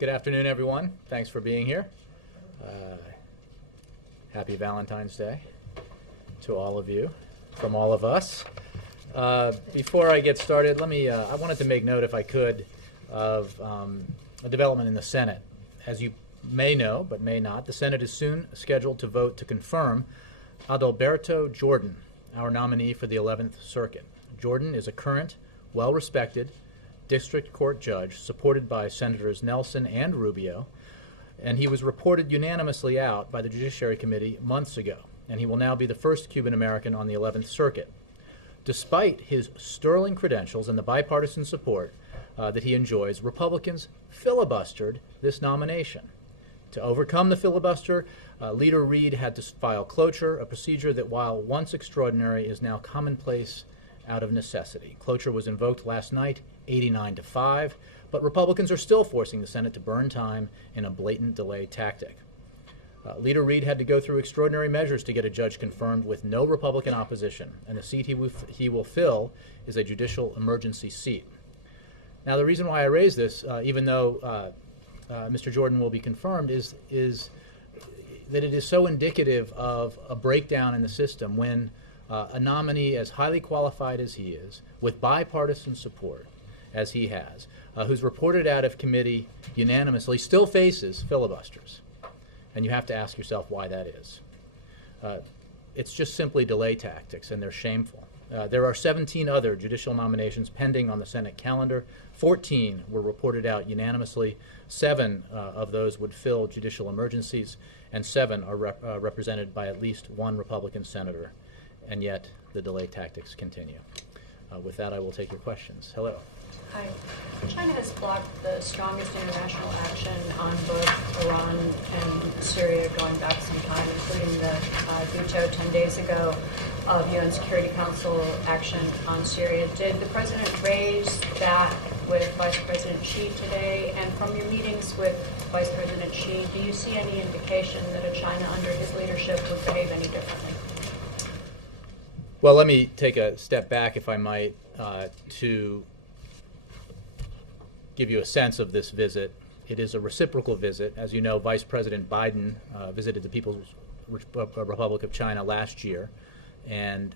Good afternoon, everyone. Thanks for being here. Happy Valentine's Day to all of you, from all of us. Before I get started, I wanted to make note, if I could, of a development in the Senate. As you may know, but may not, the Senate is soon scheduled to vote to confirm Adalberto Jordan, our nominee for the 11th Circuit. Jordan is a current, well-respected district court judge supported by Senators Nelson and Rubio, and he was reported unanimously out by the Judiciary Committee months ago, and he will now be the first Cuban American on the 11th Circuit. Despite his sterling credentials and the bipartisan support that he enjoys, Republicans filibustered this nomination. To overcome the filibuster, Leader Reid had to file cloture, a procedure that, while once extraordinary, is now commonplace out of necessity. Cloture was invoked last night, 89-5, but Republicans are still forcing the Senate to burn time in a blatant delay tactic. Leader Reid had to go through extraordinary measures to get a judge confirmed with no Republican opposition, and the seat he will fill is a judicial emergency seat. Now, the reason why I raise this, even though Mr. Jordan will be confirmed, is that it is so indicative of a breakdown in the system when a nominee as highly qualified as he is, with bipartisan support as he has, who's reported out of committee unanimously, still faces filibusters. And you have to ask yourself why that is. It's just simply delay tactics, and they're shameful. There are 17 other judicial nominations pending on the Senate calendar. 14 were reported out unanimously. 7 of those would fill judicial emergencies, and 7 are represented by at least one Republican senator. And yet the delay tactics continue. With that, I will take your questions. Hello. Hi. China has blocked the strongest international action on both Iran and Syria going back some time, including the veto 10 days ago of UN Security Council action on Syria. Did the President raise that with Vice President Xi today? And from your meetings with Vice President Xi, do you see any indication that a China under his leadership would behave any differently? Well, let me take a step back, if I might, to give you a sense of this visit. It is a reciprocal visit. As you know, Vice President Biden visited the People's Republic of China last year, and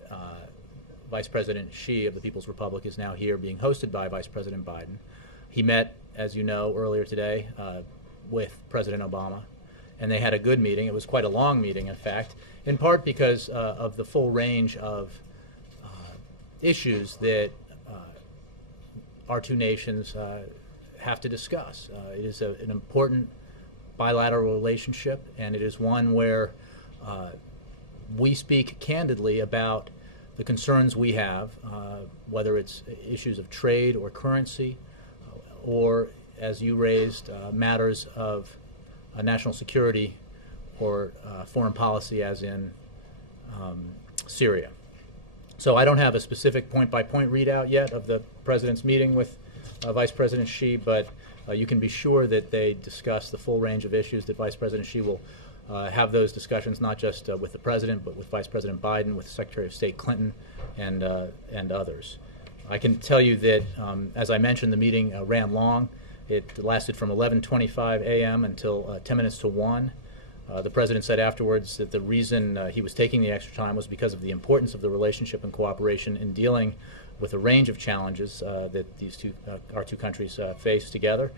Vice President Xi of the People's Republic is now here being hosted by Vice President Biden. He met, as you know, earlier today with President Obama, and they had a good meeting. It was quite a long meeting, in fact, in part because of the full range of issues that our two nations have to discuss. It is an important bilateral relationship, and it is one where we speak candidly about the concerns we have, whether it's issues of trade or currency, or, as you raised, matters of national security or foreign policy, as in Syria. So I don't have a specific point-by-point readout yet of the President's meeting with Vice President Xi, but you can be sure that they discuss the full range of issues, that Vice President Xi will have those discussions not just with the President, but with Vice President Biden, with Secretary of State Clinton, and others. I can tell you that, as I mentioned, the meeting ran long. It lasted from 11:25 a.m. until 10 minutes to 1. The President said afterwards that the reason he was taking the extra time was because of the importance of the relationship and cooperation in dealing with a range of challenges that our two countries face together.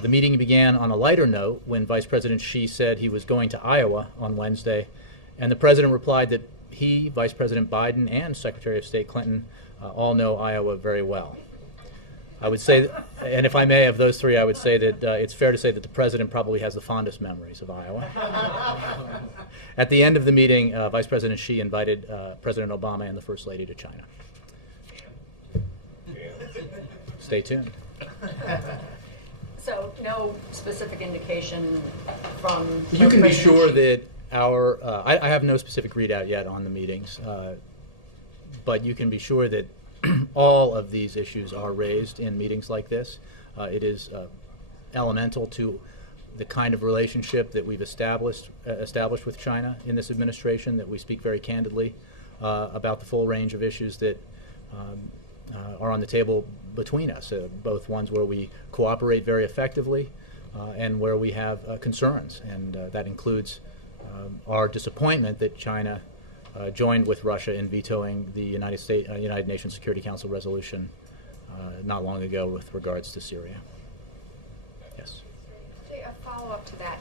The meeting began on a lighter note when Vice President Xi said he was going to Iowa on Wednesday, and the President replied that he, Vice President Biden, and Secretary of State Clinton all know Iowa very well. I would say, and if I may, of those three, I would say that it's fair to say that the President probably has the fondest memories of Iowa. At the end of the meeting, Vice President Xi invited President Obama and the First Lady to China. Stay tuned. So no specific indication from... You can be sure that I have no specific readout yet on the meetings, but you can be sure that all of these issues are raised in meetings like this. It is elemental to the kind of relationship that we've established with China in this administration, that we speak very candidly about the full range of issues that are on the table between us, both ones where we cooperate very effectively, and where we have concerns, and that includes our disappointment that China joined with Russia in vetoing the United Nations Security Council resolution not long ago with regards to Syria. Yes. A follow-up to that.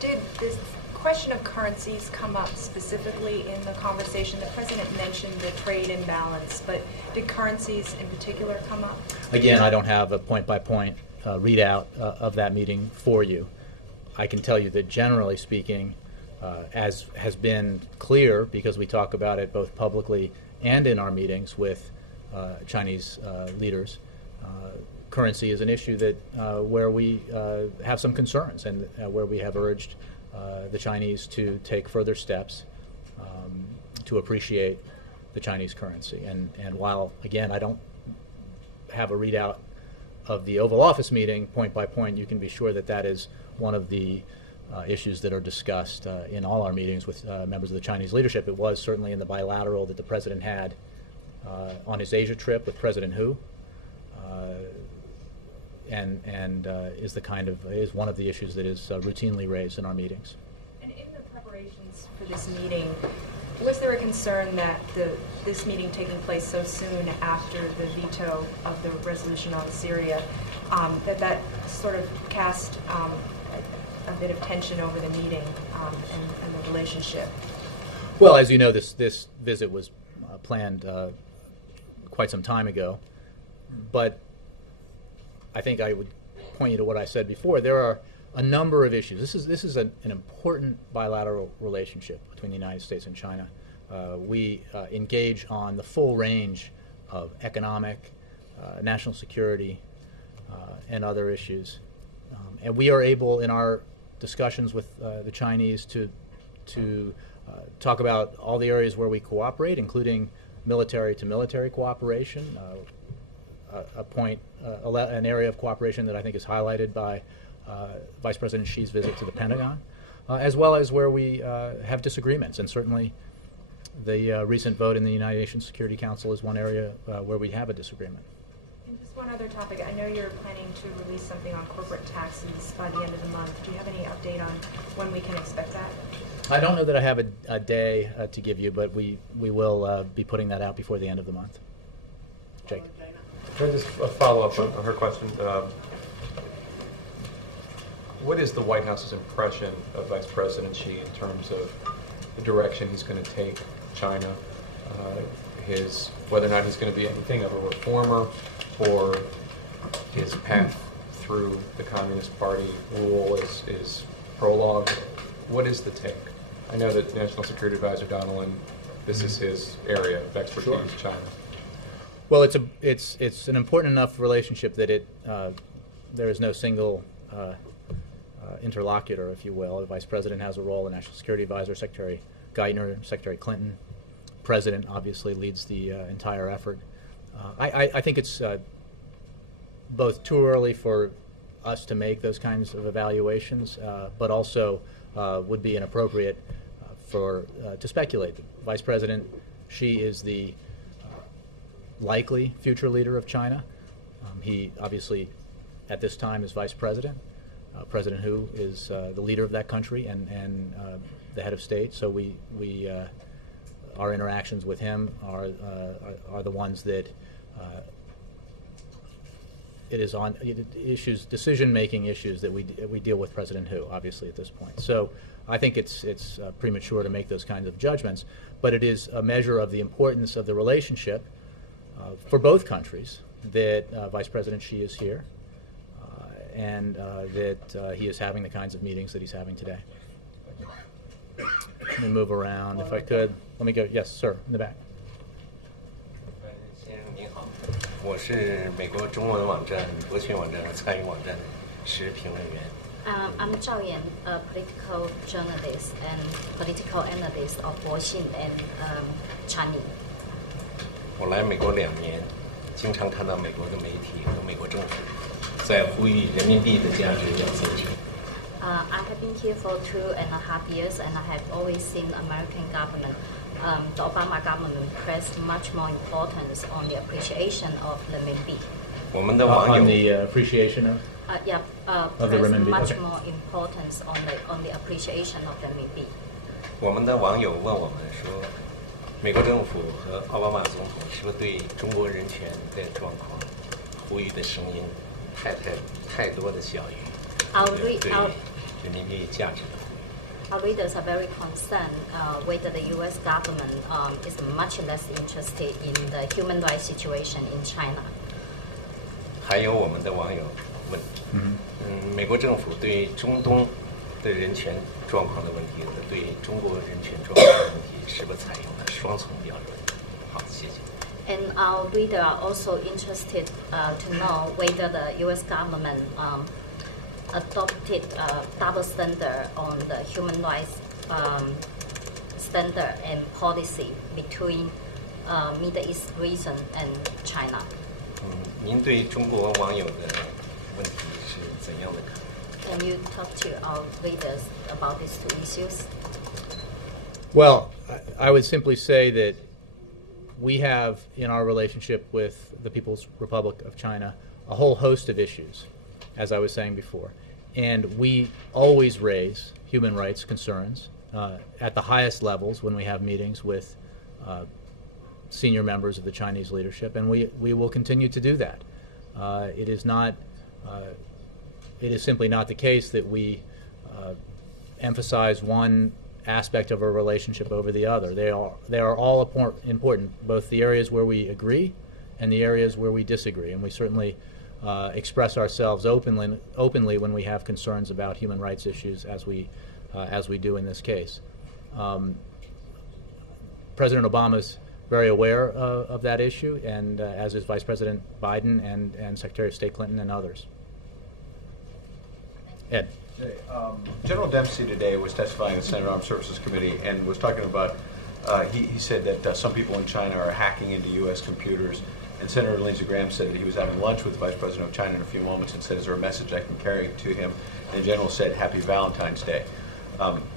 Did this question of currencies come up specifically in the conversation? The President mentioned the trade imbalance, but did currencies in particular come up? Again, I don't have a point-by-point readout of that meeting for you. I can tell you that generally speaking, as has been clear, because we talk about it both publicly and in our meetings with Chinese leaders, currency is an issue that where we have some concerns, and where we have urged the Chinese to take further steps to appreciate the Chinese currency. And while, again, I don't have a readout of the Oval Office meeting point by point, you can be sure that that is one of the issues that are discussed in all our meetings with members of the Chinese leadership. It was certainly in the bilateral that the President had on his Asia trip with President Hu, and is one of the issues that is routinely raised in our meetings. And in the preparations for this meeting, was there a concern that this meeting taking place so soon after the veto of the resolution on Syria, that sort of cast a bit of tension over the meeting and the relationship? Well, as you know, this visit was planned quite some time ago, but I think I would point you to what I said before. There are a number of issues. This is an important bilateral relationship between the United States and China. We engage on the full range of economic, national security, and other issues. And we are able, in our discussions with the Chinese, to talk about all the areas where we cooperate, including military-to-military cooperation, an area of cooperation that I think is highlighted by Vice President Xi's visit to the Pentagon, as well as where we have disagreements. And certainly the recent vote in the United Nations Security Council is one area where we have a disagreement. And just one other topic. I know you're planning to release something on corporate taxes by the end of the month. Do you have any update on when we can expect that? I don't know that I have a day to give you, but we will be putting that out before the end of the month. Jake. Can I just follow up on her question? What is the White House's impression of Vice President Xi in terms of the direction he's going to take China, whether or not he's going to be anything of a reformer, or his path through the Communist Party rule is prologue? What is the take? I know that National Security Advisor Donilon, this is his area of expertise, Sure. China. Well, it's an important enough relationship that there is no single interlocutor, if you will. The Vice President has a role, the National Security Advisor, Secretary Geithner, Secretary Clinton. President obviously leads the entire effort. I think it's both too early for us to make those kinds of evaluations, but also would be inappropriate to speculate. Vice President Xi is the likely future leader of China. He obviously, at this time, is Vice President. President Hu is the leader of that country and the head of state. So our interactions with him are the ones that it is on decision-making issues that we deal with President Hu, obviously, at this point. So I think it's premature to make those kinds of judgments, but it is a measure of the importance of the relationship for both countries that Vice President Xi is here, and that he is having the kinds of meetings that he's having today. Let me move around, if I could. Let me go. Yes, sir, in the back. 先生您好，我是美国中文网站、博群网站和参与网站时评论员。 I'm Zhao Yan, a political journalist and political analyst of Boxing and Chinese. 我来美国2年，经常看到美国的媒体和美国政府在呼吁人民币的价值要增值。 I have been here for 2.5 years, and I have always seen American government, the Obama government, press much more importance on the appreciation of the renminbi. 我们的网 On 友 the appreciation of Of the place renminbi, much okay. more importance on the appreciation of renminbi. 我们的网友问我们说，美国政府和奥巴马总统是不是对中国人权的状况呼吁的声音太多的小于 Our 对 re- our- 人民币价值的呼吁？ Our readers are very concerned whether the U.S. government is much less interested in the human rights situation in China. 还有我们的网友问，美国政府对中东的人权状况的问题和对中国人权状况的问题是否采用了双重标准？好，谢谢。 And our readers are also interested to know whether the U.S. government adopted a double standard on the human rights standard and policy between Middle East region and China. 您对中国网友的问题是怎样的看？ Can you talk to our readers about these two issues? Well, I would simply say that we have, in our relationship with the People's Republic of China, a whole host of issues, as I was saying before. And we always raise human rights concerns at the highest levels when we have meetings with senior members of the Chinese leadership, and we will continue to do that. It is simply not the case that we emphasize one aspect of our relationship over the other. They are all important, both the areas where we agree and the areas where we disagree. And we certainly express ourselves openly when we have concerns about human rights issues, as we do in this case. President Obama's very aware of that issue, and as is Vice President Biden and Secretary of State Clinton and others. Ed. General Dempsey today was testifying in the Senate Armed Services Committee and was talking about, he said that some people in China are hacking into U.S. computers, and Senator Lindsey Graham said that he was having lunch with the Vice President of China in a few moments and said, is there a message I can carry to him? And the General said, Happy Valentine's Day.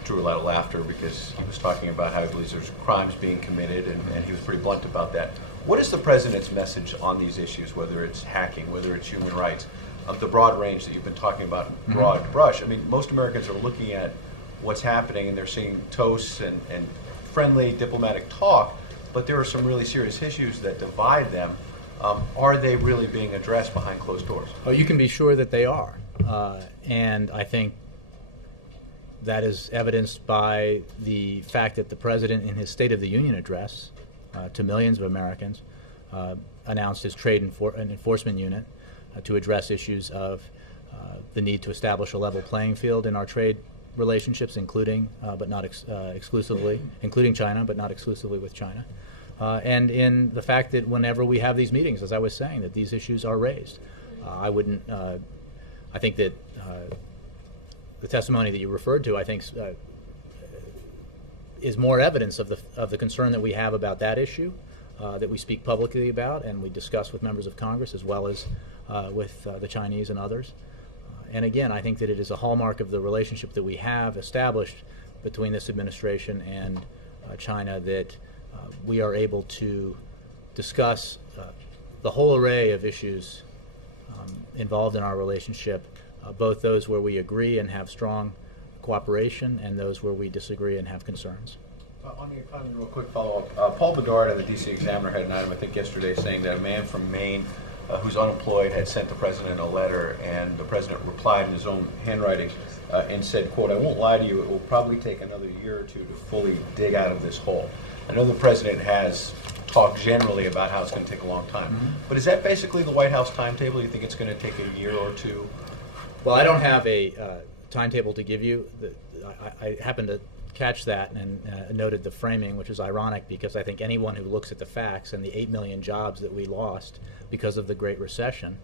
Drew a lot of laughter because he was talking about how he believes there's crimes being committed, and he was pretty blunt about that. What is the President's message on these issues, whether it's hacking, whether it's human rights? Of the broad range that you've been talking about, broad brush. I mean, most Americans are looking at what's happening and they're seeing toasts and friendly diplomatic talk, but there are some really serious issues that divide them. Are they really being addressed behind closed doors? Oh, you can be sure that they are. And I think that is evidenced by the fact that the President, in his State of the Union address to millions of Americans, announced his trade enforcement unit to address issues of the need to establish a level playing field in our trade relationships, including but not exclusively, including China, but not exclusively with China, and in the fact that whenever we have these meetings, as I was saying, that these issues are raised. I think that the testimony that you referred to, I think, is more evidence of the concern that we have about that issue, that we speak publicly about and we discuss with members of Congress as well as with the Chinese and others. And again, I think that it is a hallmark of the relationship that we have established between this administration and China that we are able to discuss the whole array of issues involved in our relationship, both those where we agree and have strong cooperation and those where we disagree and have concerns. On the economy, real quick follow-up. Paul Bedard of the D.C. Examiner had an item, I think yesterday, saying that a man from Maine who's unemployed had sent the president a letter, and the president replied in his own handwriting and said, quote, I won't lie to you, it will probably take another year or two to fully dig out of this hole. I know the president has talked generally about how it's going to take a long time, but is that basically the White House timetable? You think it's going to take a year or two? Well, I don't have a timetable to give you. I happened to catch that and noted the framing, which is ironic because I think anyone who looks at the facts and the 8 million jobs that we lost because of the Great Recession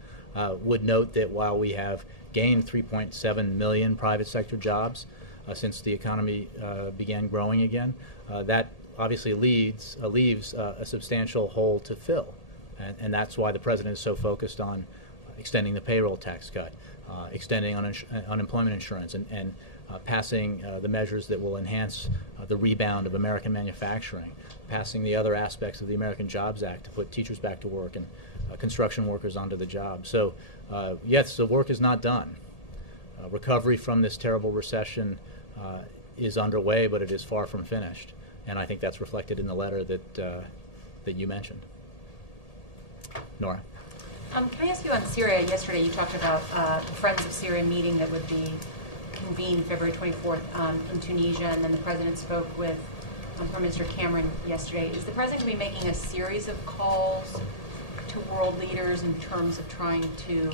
would note that while we have gained 3.7 million private sector jobs since the economy began growing again, that obviously leaves a substantial hole to fill. And that's why the president is so focused on extending the payroll tax cut. extending unemployment insurance, and passing the measures that will enhance the rebound of American manufacturing, passing the other aspects of the American Jobs Act to put teachers back to work and construction workers onto the job. So yes, the work is not done. Recovery from this terrible recession is underway, but it is far from finished. And I think that's reflected in the letter that you mentioned. Nora? Can I ask you on Syria? Yesterday you talked about the Friends of Syria meeting that would be convened February 24th in Tunisia, and then the President spoke with Prime Minister Cameron yesterday. Is the President going to be making a series of calls to world leaders in terms of trying to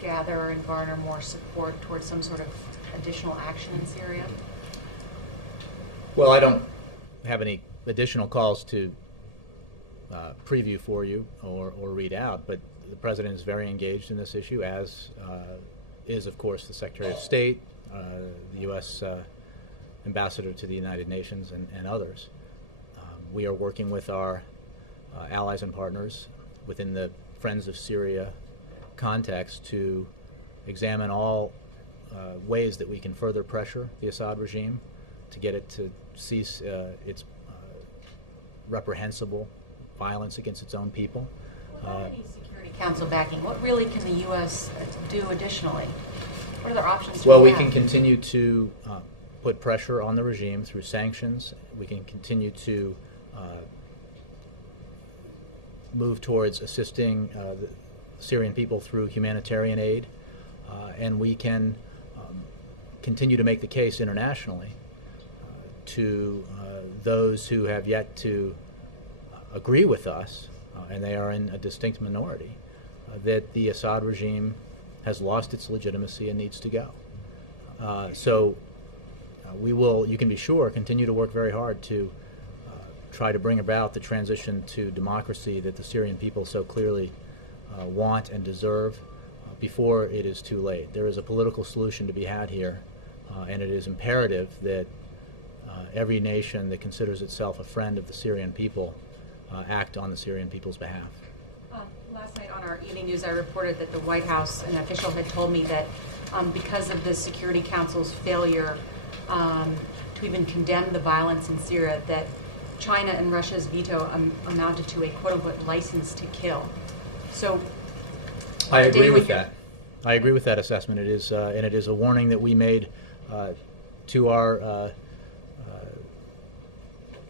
gather and garner more support towards some sort of additional action in Syria? Well, I don't have any additional calls to preview for you or read out, but the President is very engaged in this issue, as is, of course, the Secretary of State, the U.S. Ambassador to the United Nations, and others. We are working with our allies and partners within the Friends of Syria context to examine all ways that we can further pressure the Assad regime to get it to cease its reprehensible violence against its own people. Without any Security Council backing, what really can the U.S. do additionally? What other options do Well, we we have? can continue to put pressure on the regime through sanctions. We can continue to move towards assisting the Syrian people through humanitarian aid, and we can continue to make the case internationally to those who have yet to agree with us, and they are in a distinct minority, that the Assad regime has lost its legitimacy and needs to go. So we will, you can be sure, continue to work very hard to try to bring about the transition to democracy that the Syrian people so clearly want and deserve before it is too late. There is a political solution to be had here, and it is imperative that every nation that considers itself a friend of the Syrian people act on the Syrian people's behalf. Last night on our evening news, I reported that the White House, an official had told me that because of the Security Council's failure to even condemn the violence in Syria, that China and Russia's veto amounted to a quote-unquote license to kill. So I agree with that. I agree with that assessment. It is, and it is a warning that we made to our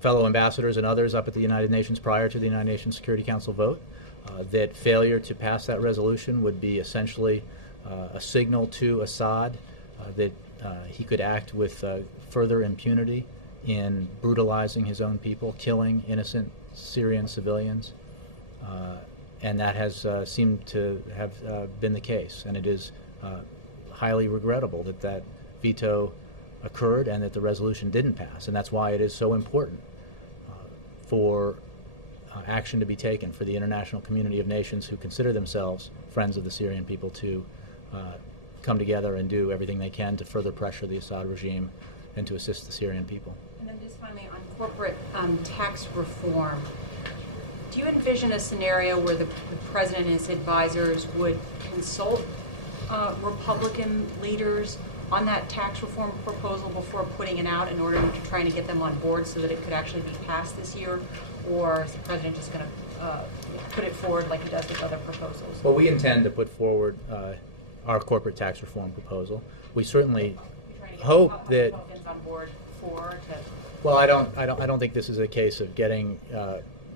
fellow ambassadors and others up at the United Nations prior to the United Nations Security Council vote, that failure to pass that resolution would be essentially a signal to Assad that he could act with further impunity in brutalizing his own people, killing innocent Syrian civilians, and that has seemed to have been the case, and it is highly regrettable that that veto occurred and that the resolution didn't pass, and that's why it is so important for action to be taken for the international community of nations who consider themselves friends of the Syrian people to come together and do everything they can to further pressure the Assad regime and to assist the Syrian people. And then just finally on corporate tax reform, do you envision a scenario where the President and his advisors would consult Republican leaders on that tax reform proposal before putting it out in order to try to get them on board so that it could actually be passed this year? Or is the President just going to put it forward like he does with other proposals? Well, we intend to put forward our corporate tax reform proposal. We certainly hope that. Republicans on board for to. Well, I don't think this is a case of getting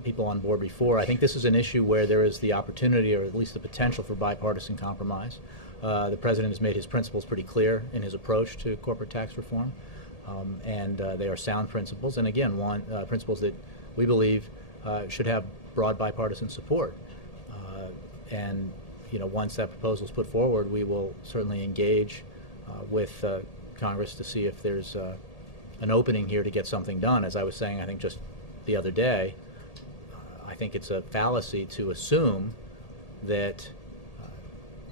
people on board before. I think this is an issue where there is the opportunity, or at least the potential, for bipartisan compromise. The President has made his principles pretty clear in his approach to corporate tax reform, and they are sound principles. And again, principles that we believe should have broad bipartisan support. And once that proposal is put forward, we will certainly engage with Congress to see if there's an opening here to get something done. As I was saying, I think just the other day, I think it's a fallacy to assume that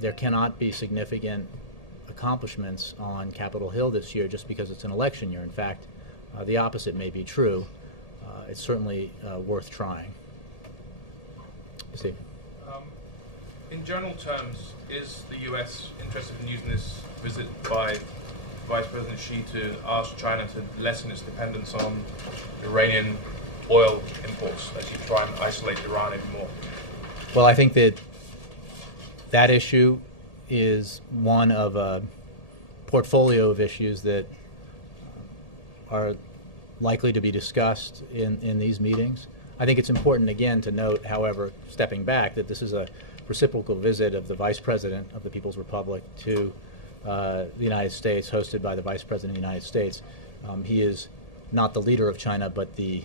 there cannot be significant accomplishments on Capitol Hill this year just because it's an election year. In fact, the opposite may be true. It's certainly worth trying. Steve? In general terms, is the U.S. interested in using this visit by Vice President Xi to ask China to lessen its dependence on Iranian oil imports as you try and isolate Iran even more? Well, I think that issue is one of a portfolio of issues that are likely to be discussed in these meetings. I think it's important, again, to note, however, stepping back, that this is a reciprocal visit of the Vice President of the People's Republic to the United States, hosted by the Vice President of the United States. He is not the leader of China, but the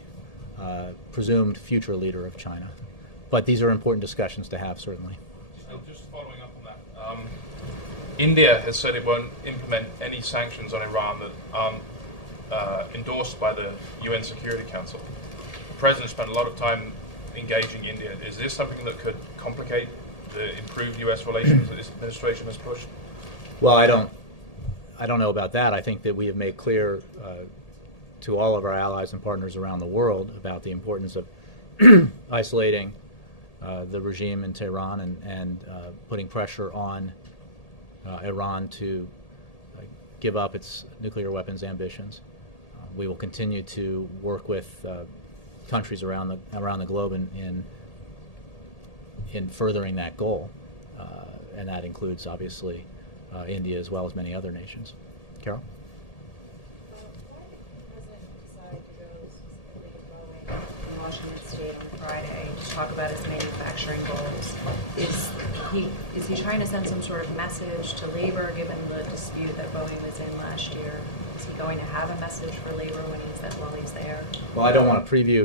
presumed future leader of China. But these are important discussions to have, certainly. Just following up on that, India has said it won't implement any sanctions on Iran that aren't endorsed by the UN Security Council. The President spent a lot of time engaging India. Is this something that could complicate the improved U.S. relations that this administration has pushed? Well, I don't know about that. I think that we have made clear to all of our allies and partners around the world about the importance of isolating the regime in Tehran and putting pressure on Iran to give up its nuclear weapons ambitions. We will continue to work with countries around the globe in furthering that goal, and that includes obviously India as well as many other nations. Carol? Why did the President decide to go specifically to Boeing in Washington State on Friday to talk about his manufacturing goals? Is he trying to send some sort of message to labor, given the dispute that Boeing was in last year? Is he going to have a message for labor while he's there? Well, I don't want to preview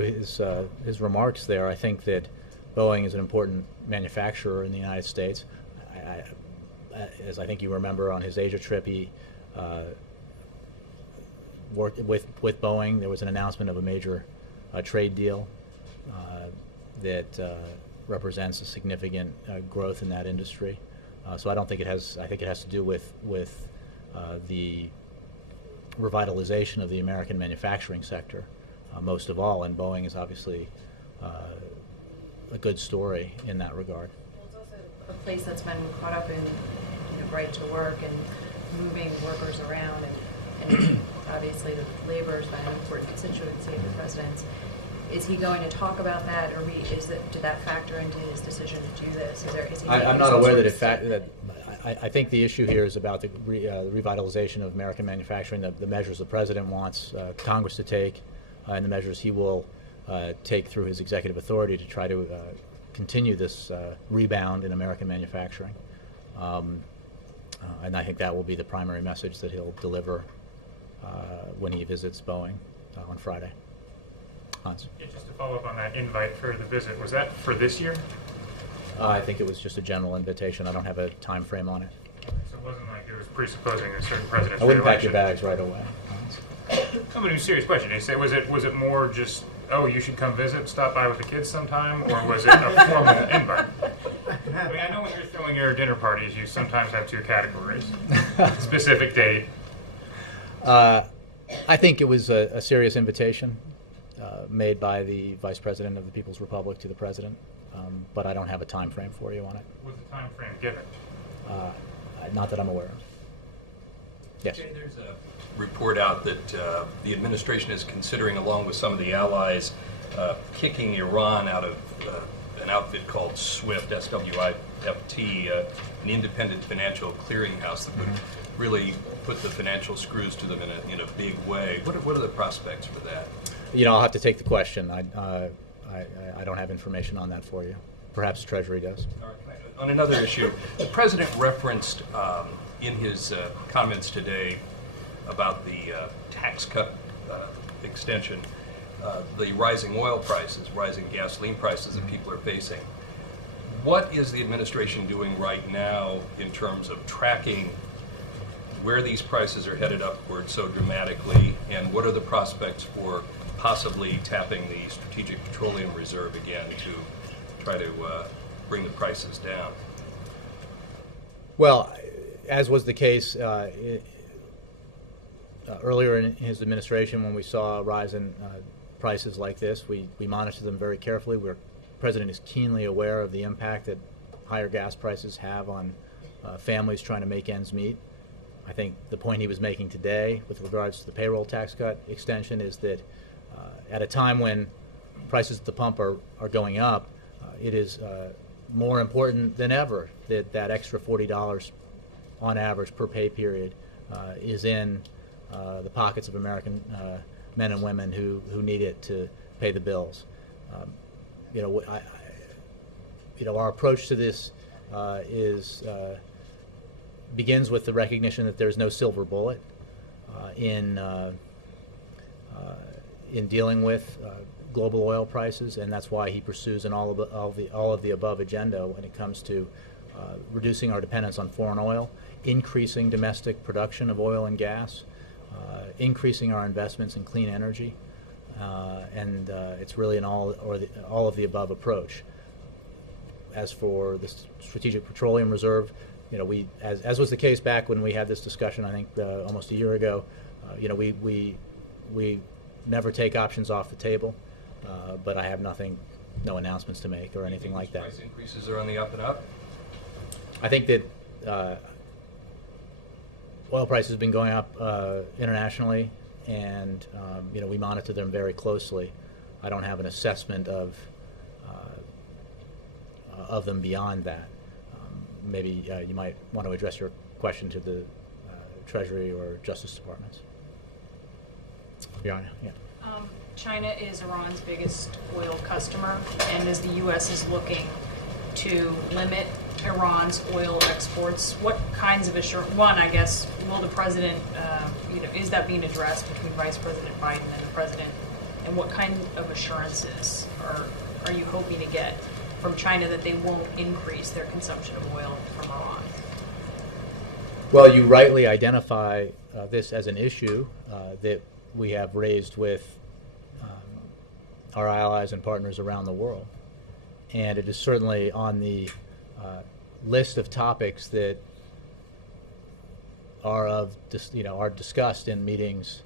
his remarks there. I think that Boeing is an important manufacturer in the United States. As I think you remember, on his Asia trip, he worked with Boeing. There was an announcement of a major trade deal that represents a significant growth in that industry. So I don't think it has. I think it has to do with the revitalization of the American manufacturing sector, most of all. And Boeing is obviously a good story in that regard. Well, it's also a place that's been caught up in right to work and moving workers around, and obviously the labor has been an important constituency of the president's. Is he going to talk about that, or did that factor into his decision to do this? I'm not aware that I think the issue here is about the revitalization of American manufacturing, the measures the president wants Congress to take, and the measures he will take through his executive authority to try to continue this rebound in American manufacturing. And I think that will be the primary message that he'll deliver when he visits Boeing on Friday. Hans? Yeah, just to follow up on that invite for the visit, was that for this year? I think it was just a general invitation. I don't have a time frame on it. So it wasn't like it was presupposing a certain president's I wouldn't pack re-election. your bags right away. No, but it was a serious question. They say, was it more just, oh, you should come visit, stop by with the kids sometime, or was it a formal invite? I mean, I know when you're throwing your dinner parties, you sometimes have two categories: specific date. I think it was a serious invitation made by the Vice President of the People's Republic to the President, but I don't have a time frame for you on it. Was the time frame given? Not that I'm aware of. Yes. Jay, there's a report out that the administration is considering, along with some of the allies, kicking Iran out of an outfit called SWIFT, S-W-I-F-T, an independent financial clearinghouse that would really put the financial screws to them in a big way. What are the prospects for that? I'll have to take the question. I don't have information on that for you. Perhaps Treasury does. All right. On another issue, the president referenced in his comments today about the tax cut extension, the rising oil prices, rising gasoline prices that people are facing. What is the administration doing right now in terms of tracking where these prices are headed upward so dramatically, and what are the prospects for possibly tapping the Strategic Petroleum Reserve again to try to bring the prices down? Well, as was the case earlier in his administration, when we saw a rise in prices like this, we monitored them very carefully. The President is keenly aware of the impact that higher gas prices have on families trying to make ends meet. I think the point he was making today with regards to the payroll tax cut extension is that at a time when prices at the pump are going up, it is more important than ever that that extra $40 on average per pay period is in the pockets of American men and women who need it to pay the bills. Our approach to this begins with the recognition that there's no silver bullet in dealing with global oil prices, and that's why he pursues an all of the above agenda when it comes to reducing our dependence on foreign oil, increasing domestic production of oil and gas, increasing our investments in clean energy, and it's really an all of the above approach. As for the Strategic Petroleum Reserve, we, as was the case back when we had this discussion, I think almost a year ago, we never take options off the table, but I have no announcements to make or anything like that. Price increases are on the up and up? I think that oil prices have been going up internationally, and we monitor them very closely. I don't have an assessment of them beyond that. Maybe you might want to address your question to the Treasury or Justice Departments. Yeah. China is Iran's biggest oil customer, and as the U.S. is looking to limit Iran's oil exports, what kinds of assurance? One, I guess, will the president, is that being addressed between Vice President Biden and the president? And what kind of assurances are you hoping to get from China that they won't increase their consumption of oil from Iran? Well, you rightly identify this as an issue that we have raised with our allies and partners around the world. And it is certainly on the list of topics that are discussed in meetings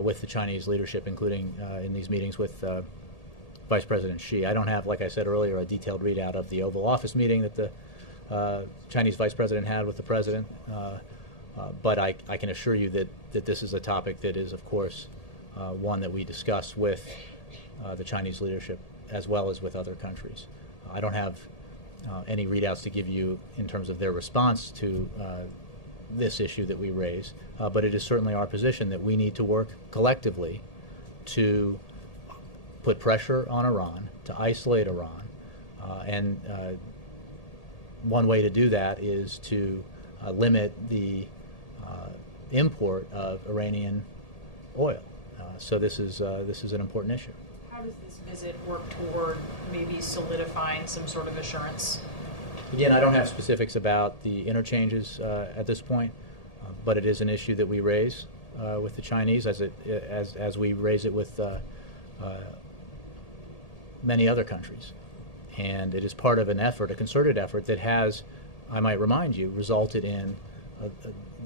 with the Chinese leadership, including in these meetings with Vice President Xi. I don't have, like I said earlier, a detailed readout of the Oval Office meeting that the Chinese Vice President had with the President, but I can assure you that this is a topic that is, of course, one that we discuss with the Chinese leadership as well as with other countries. I don't have any readouts to give you in terms of their response to this issue that we raise, but it is certainly our position that we need to work collectively to put pressure on Iran, to isolate Iran, and one way to do that is to limit the import of Iranian oil. So this is an important issue. How does this visit work toward maybe solidifying some sort of assurance? Again, I don't have specifics about the interchanges at this point, but it is an issue that we raise with the Chinese as we raise it with many other countries. And it is part of an effort, a concerted effort that has, I might remind you, resulted in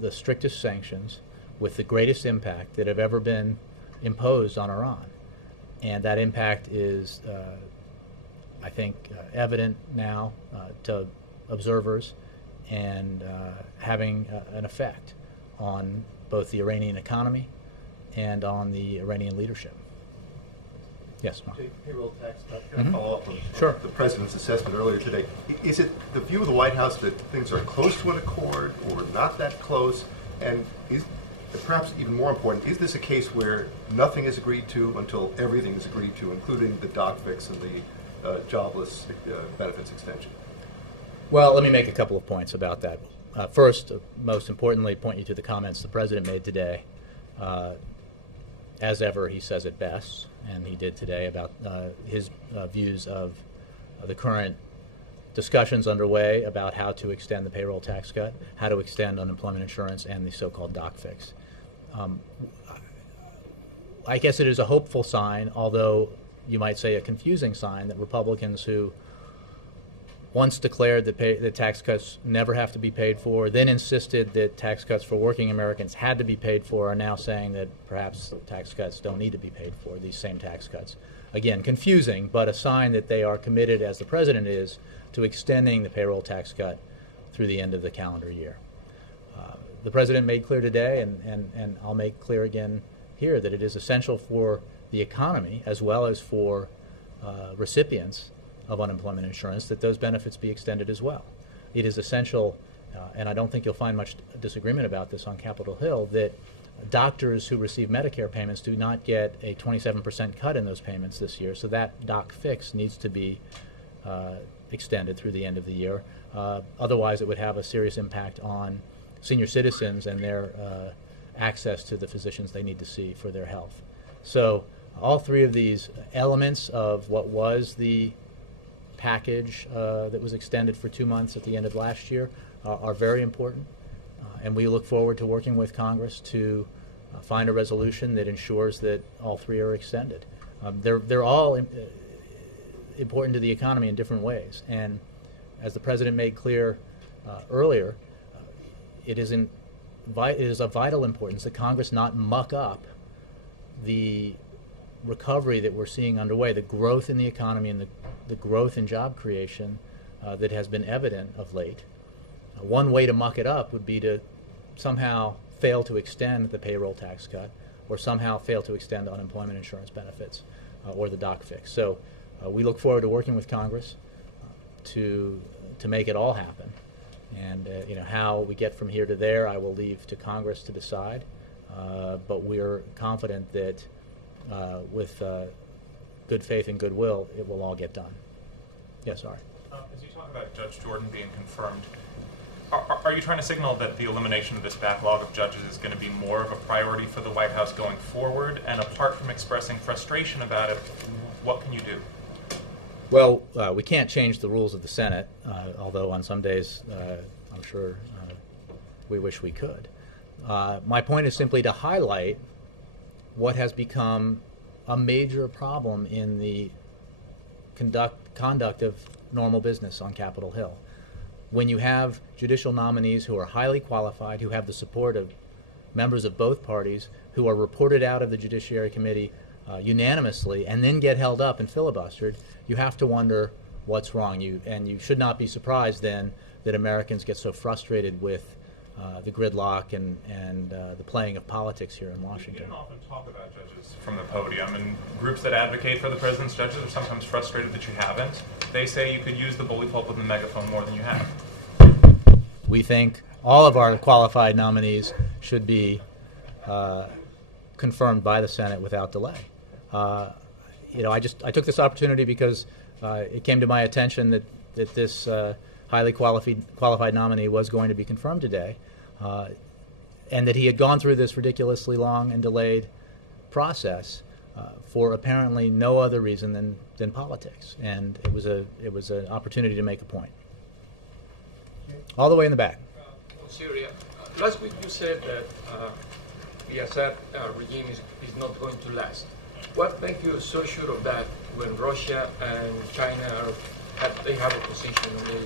the strictest sanctions with the greatest impact that have ever been imposed on Iran. And that impact is, I think, evident now to observers and having an effect on both the Iranian economy and on the Iranian leadership. Yes, Mark. Payroll tax cut. Can I follow up on Sure. the President's assessment earlier today? Is it the view of the White House that things are close to an accord or not that close? And perhaps even more important, is this a case where nothing is agreed to until everything is agreed to, including the doc fix and the jobless benefits extension? Well, let me make a couple of points about that. First, most importantly, point you to the comments the President made today. As ever, he says it best, and he did today about his views of the current discussions underway about how to extend the payroll tax cut, how to extend unemployment insurance, and the so-called doc fix. I guess it is a hopeful sign, although you might say a confusing sign, that Republicans who once declared that tax cuts never have to be paid for, then insisted that tax cuts for working Americans had to be paid for, are now saying that perhaps tax cuts don't need to be paid for, these same tax cuts. Again, confusing, but a sign that they are committed, as the President is, to extending the payroll tax cut through the end of the calendar year. The President made clear today, and I'll make clear again here, that it is essential for the economy as well as for recipients of unemployment insurance that those benefits be extended as well. It is essential, and I don't think you'll find much disagreement about this on Capitol Hill, that doctors who receive Medicare payments do not get a 27% cut in those payments this year, so that doc fix needs to be extended through the end of the year. Otherwise, it would have a serious impact on senior citizens and their access to the physicians they need to see for their health. So all three of these elements of what was the package that was extended for 2 months at the end of last year are very important, and we look forward to working with Congress to find a resolution that ensures that all three are extended. They're all important to the economy in different ways, and as the President made clear earlier, it is of vital importance that Congress not muck up the recovery that we're seeing underway, the growth in the economy and the growth in job creation that has been evident of late. One way to muck it up would be to somehow fail to extend the payroll tax cut, or somehow fail to extend unemployment insurance benefits or the doc fix. So we look forward to working with Congress to make it all happen. And how we get from here to there, I will leave to Congress to decide. But we're confident that with good faith and goodwill, it will all get done. Yes, Ari. As you talk about Judge Jordan being confirmed, are you trying to signal that the elimination of this backlog of judges is going to be more of a priority for the White House going forward? And apart from expressing frustration about it, what can you do? Well, we can't change the rules of the Senate, although on some days I'm sure we wish we could. My point is simply to highlight what has become a major problem in the conduct of normal business on Capitol Hill. When you have judicial nominees who are highly qualified, who have the support of members of both parties, who are reported out of the Judiciary Committee unanimously and then get held up and filibustered, you have to wonder what's wrong. You should not be surprised then that Americans get so frustrated with the gridlock and the playing of politics here in Washington. You don't often talk about judges from the podium, and groups that advocate for the president's judges are sometimes frustrated that you haven't. They say you could use the bully pulpit and the megaphone more than you have. We think all of our qualified nominees should be confirmed by the Senate without delay. I took this opportunity because it came to my attention that this highly qualified nominee was going to be confirmed today, and that he had gone through this ridiculously long and delayed process for apparently no other reason than politics. And it was an opportunity to make a point. All the way in the back. On Syria, last week you said that the Assad regime is not going to last. What makes you so sure of that when Russia and China have a position in the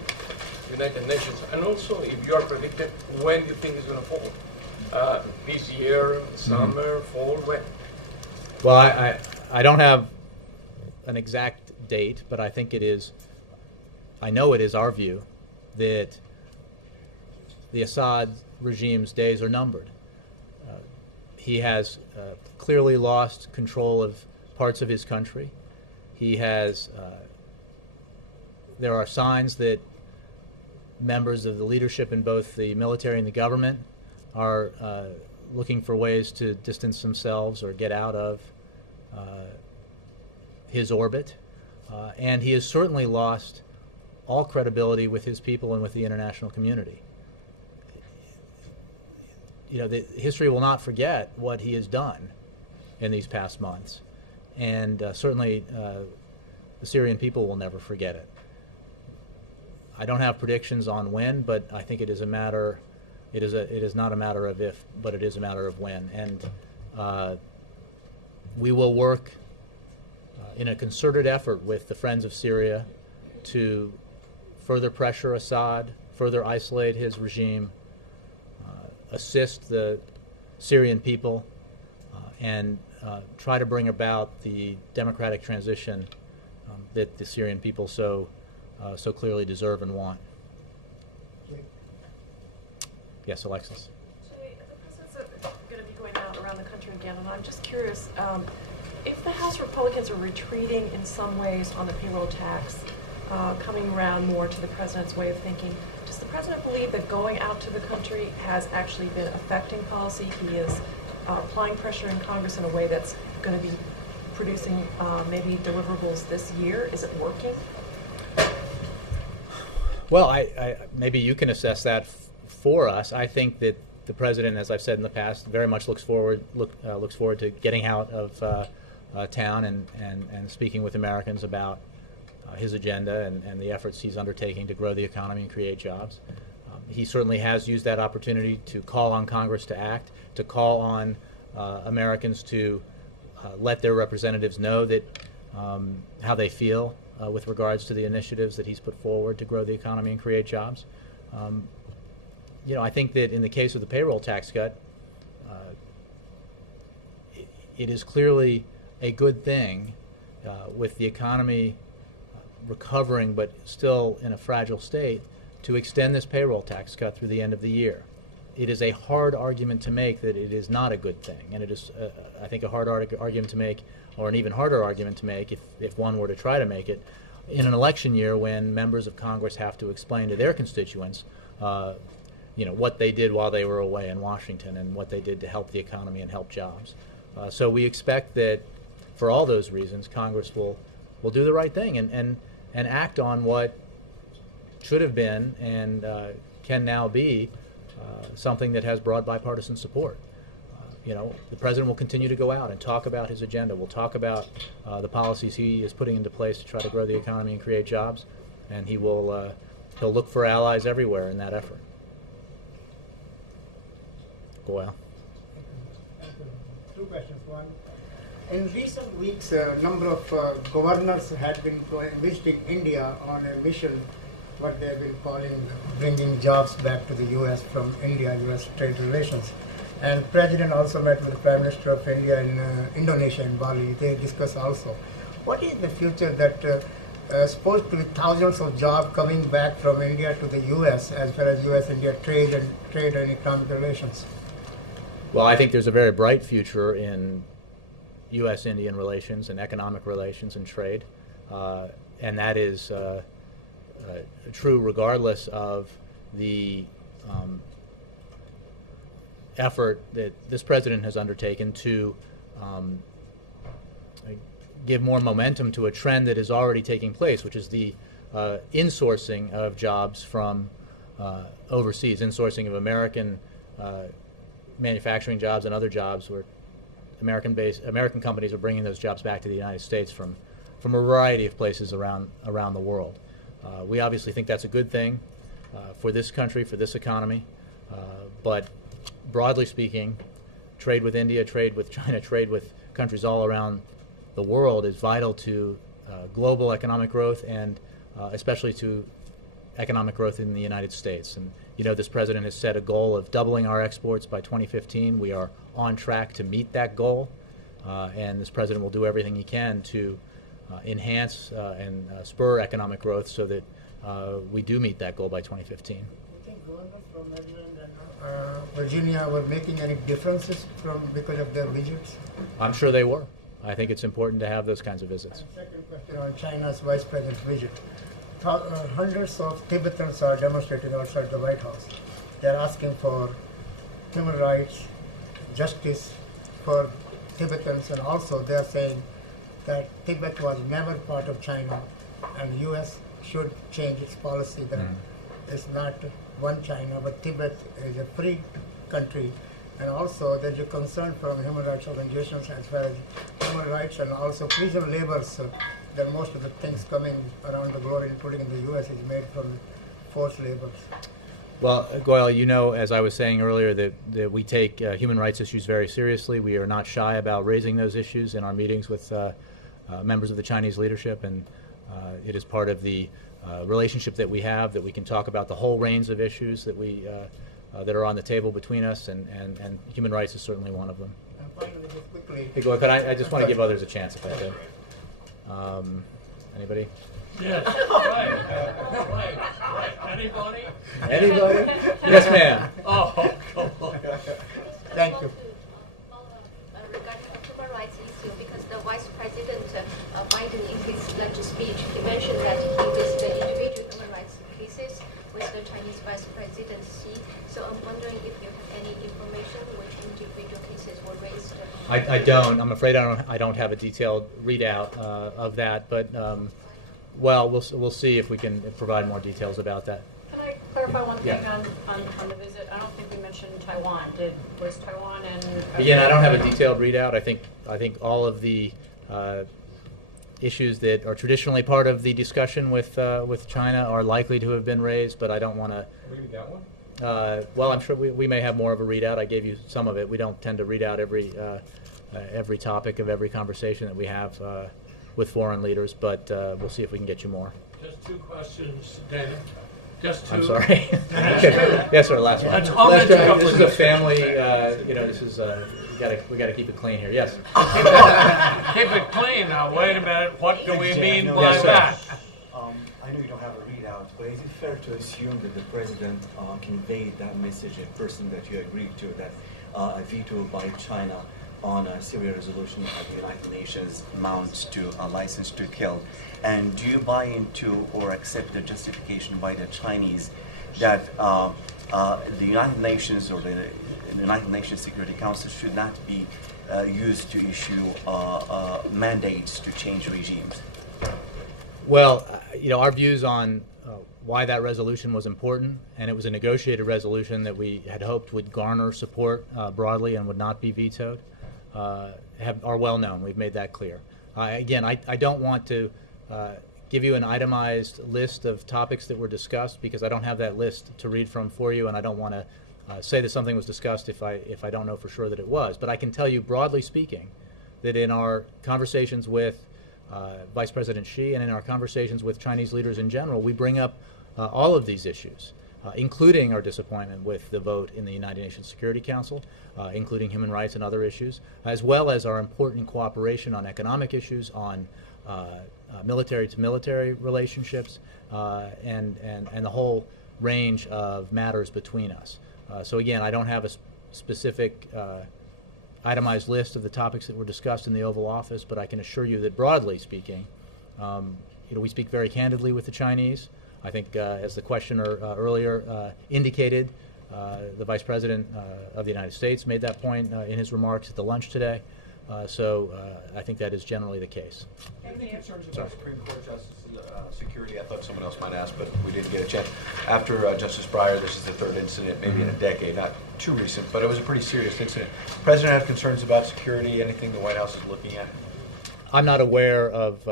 United Nations? And also, if you are predicted, when do you think it's going to fall? This year, summer, fall, when? Well, I don't have an exact date, but I think I know it is our view that the Assad regime's days are numbered. He has clearly lost control of parts of his country. There are signs that members of the leadership in both the military and the government are looking for ways to distance themselves or get out of his orbit. And he has certainly lost all credibility with his people and with the international community. The history will not forget what he has done in these past months, and certainly the Syrian people will never forget it. I don't have predictions on when, but I think it is not a matter of if, but it is a matter of when. And we will work in a concerted effort with the Friends of Syria to further pressure Assad, further isolate his regime, assist the Syrian people, and try to bring about the democratic transition that the Syrian people so so clearly deserve and want. Yes, Alexis. Jay, the president's going to be going out around the country again, and I'm just curious, if the House Republicans are retreating in some ways on the payroll tax, coming around more to the president's way of thinking, does the president believe that going out to the country has actually been affecting policy? He is applying pressure in Congress in a way that's going to be producing maybe deliverables this year. Is it working? Well, I maybe you can assess that for us. I think that the president, as I've said in the past, very much looks forward to getting out of town and speaking with Americans about his agenda and the efforts he's undertaking to grow the economy and create jobs. He certainly has used that opportunity to call on Congress to act, to call on Americans to let their representatives know that how they feel with regards to the initiatives that he's put forward to grow the economy and create jobs. I think that in the case of the payroll tax cut, it is clearly a good thing with the economy recovering but still in a fragile state to extend this payroll tax cut through the end of the year. It is a hard argument to make that it is not a good thing, and it is, I think, a hard argument to make, or an even harder argument to make if one were to try to make it in an election year when members of Congress have to explain to their constituents what they did while they were away in Washington and what they did to help the economy and help jobs. So we expect that for all those reasons, Congress will do the right thing and act on what should have been and can now be something that has broad bipartisan support. The president will continue to go out and talk about his agenda. We'll talk about the policies he is putting into place to try to grow the economy and create jobs, and he'll look for allies everywhere in that effort. Goyle. Two questions. One, in recent weeks, a number of governors had been visiting India on a mission, what they've been calling bringing jobs back to the U.S. from India-U.S. trade relations. And President also met with the Prime Minister of India in Indonesia, in Bali. They discussed also. What is the future that supposed to be thousands of jobs coming back from India to the U.S. as far as U.S.-India trade and economic relations? Well, I think there's a very bright future in U.S.-Indian relations and economic relations and trade, and that is true regardless of the effort that this president has undertaken to give more momentum to a trend that is already taking place, which is the insourcing of jobs from overseas, insourcing of American manufacturing jobs and other jobs where American companies are bringing those jobs back to the United States from a variety of places around the world. We obviously think that's a good thing for this country, for this economy, but broadly speaking, trade with India, trade with China, trade with countries all around the world is vital to global economic growth and especially to economic growth in the United States. And this president has set a goal of doubling our exports by 2015. We are on track to meet that goal, and this president will do everything he can to enhance and spur economic growth so that we do meet that goal by 2015. Do you think governors from Maryland and Virginia were making any differences because of their visits? I'm sure they were. I think it's important to have those kinds of visits. And second question on China's vice president's visit. Hundreds of Tibetans are demonstrating outside the White House. They're asking for human rights, justice for Tibetans, and also they're saying that Tibet was never part of China, and the U.S. should change its policy that it's not one China, but Tibet is a free country. And also there's a concern from human rights organizations as far as human rights and also prison labors. That most of the things coming around the globe, including in the U.S., is made from forced labors. Well, Goyle, as I was saying earlier, that we take human rights issues very seriously. We are not shy about raising those issues in our meetings with members of the Chinese leadership, and it is part of the relationship that we have, that we can talk about the whole range of issues that that are on the table between us, and human rights is certainly one of them. And finally, just quickly, Hey, Goyle, I just want to give others a chance if I could. Anybody? Yes, right. Anybody? Anybody? Yes, ma'am. Oh, come on. Thank you. Regarding the human rights issue, because the Vice President Biden, in his lunch speech, he mentioned that he raised the individual human rights cases with the Chinese Vice President Xi. So I'm wondering if you have any information which individual cases were raised. I don't. I'm afraid I don't have a detailed readout of that, but well, we'll see if we can provide more details about that. Can I clarify one thing Yeah. on the visit? I don't think we mentioned Taiwan. Was Taiwan and Again, I don't have a detailed readout. I think all of the issues that are traditionally part of the discussion with China are likely to have been raised, but I don't want to. We got one? Well, I'm sure we may have more of a readout. I gave you some of it. We don't tend to read out every topic of every conversation that we have with foreign leaders, but we'll see if we can get you more. Just two questions, Dana. Just two. I'm sorry. Yes, sir. Last one. That's Last almost one. This is a family. This is we got to keep it clean here. Yes. Keep it clean. Now, wait a minute. What do we mean by Yes, sir. that? I know you don't have a readout, but is it fair to assume that the president conveyed that message in person, that you agreed to, that a veto by China on a Syria resolution at the United Nations amounts to a license to kill? And do you buy into or accept the justification by the Chinese that the United Nations or the United Nations Security Council should not be used to issue mandates to change regimes? Well, our views on why that resolution was important, and it was a negotiated resolution that we had hoped would garner support broadly and would not be vetoed, are well known. We've made that clear. Again, I don't want to give you an itemized list of topics that were discussed because I don't have that list to read from for you, and I don't want to say that something was discussed if I don't know for sure that it was. But I can tell you, broadly speaking, that in our conversations with Vice President Xi and in our conversations with Chinese leaders in general, we bring up all of these issues, including our disappointment with the vote in the United Nations Security Council, including human rights and other issues, as well as our important cooperation on economic issues, on military-to-military relationships, and the whole range of matters between us. So again, I don't have a specific itemized list of the topics that were discussed in the Oval Office, but I can assure you that broadly speaking, we speak very candidly with the Chinese. I think, as the questioner earlier indicated, the Vice President of the United States made that point in his remarks at the lunch today. So I think that is generally the case. Any concerns about Supreme Court Justice security? I thought someone else might ask, but we didn't get a chance. After Justice Breyer, this is the third incident, maybe in a decade, not too recent, but it was a pretty serious incident. The President have concerns about security, anything the White House is looking at? I'm not aware of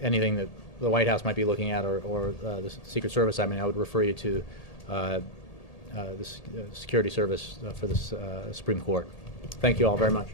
anything that the White House might be looking at or the Secret Service. I mean, I would refer you to the Security Service for the Supreme Court. Thank you all very much.